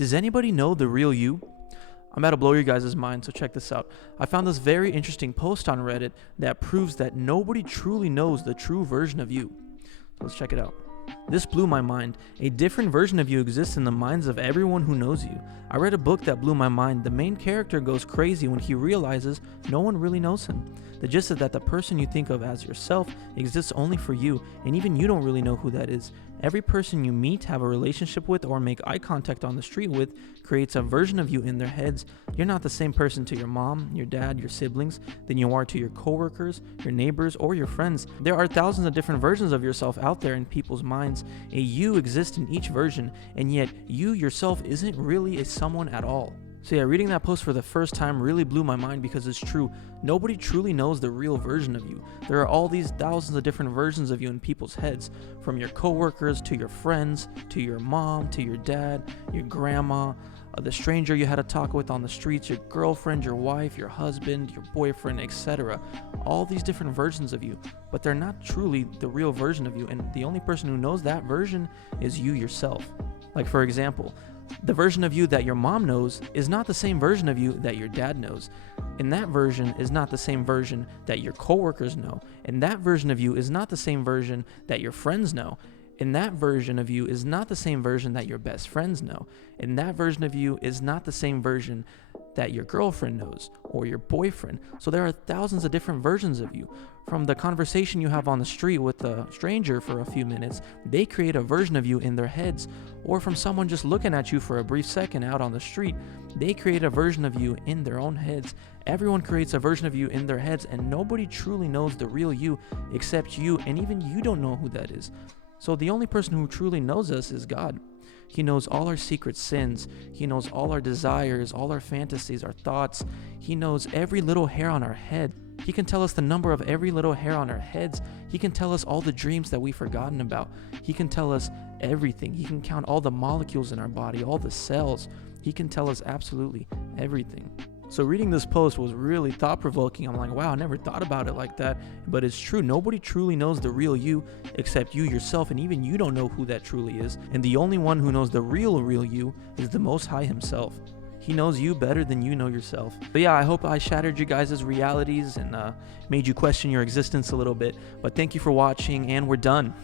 Does anybody know the real you? I'm about to blow your guys' mind, so check this out. I found this very interesting post on Reddit that proves that nobody truly knows the true version of you. So let's check it out. This blew my mind. A different version of you exists in the minds of everyone who knows you. I read a book that blew my mind. The main character goes crazy when he realizes no one really knows him. The gist is that the person you think of as yourself exists only for you, and even you don't really know who that is. Every person you meet, have a relationship with, or make eye contact on the street with creates a version of you in their heads. You're not the same person to your mom, your dad, your siblings than you are to your coworkers, your neighbors, or your friends. There are thousands of different versions of yourself out there in people's minds. A you exists in each version, and yet you yourself isn't really a someone at all. So yeah, reading that post for the first time really blew my mind because it's true. Nobody truly knows the real version of you. There are all these thousands of different versions of you in people's heads, from your coworkers to your friends, to your mom, to your dad, your grandma, the stranger you had a talk with on the streets, your girlfriend, your wife, your husband, your boyfriend, etc. All these different versions of you, but they're not truly the real version of you, and the only person who knows that version is you yourself. Like for example, the version of you that your mom knows is not the same version of you that your dad knows. And that version is not the same version that your coworkers know. And that version of you is not the same version that your friends know. And that version of you is not the same version that your best friends know. And that version of you is not the same version that your girlfriend knows or your boyfriend. So there are thousands of different versions of you. From the conversation you have on the street with a stranger for a few minutes, they create a version of you in their heads. Or from someone just looking at you for a brief second out on the street, they create a version of you in their own heads. Everyone creates a version of you in their heads, and nobody truly knows the real you except you, and even you don't know who that is. So the only person who truly knows us is God. He knows all our secret sins. He knows all our desires, all our fantasies, our thoughts. He knows every little hair on our head. He can tell us the number of every little hair on our heads. He can tell us all the dreams that we've forgotten about. He can tell us everything. He can count all the molecules in our body, all the cells. He can tell us absolutely everything. So reading this post was really thought-provoking. I'm like, wow, I never thought about it like that. But it's true. Nobody truly knows the real you except you yourself, and even you don't know who that truly is. And the only one who knows the real you is the Most High himself. He knows you better than you know yourself. But yeah, I hope I shattered you guys' realities and made you question your existence a little bit. But thank you for watching, and we're done.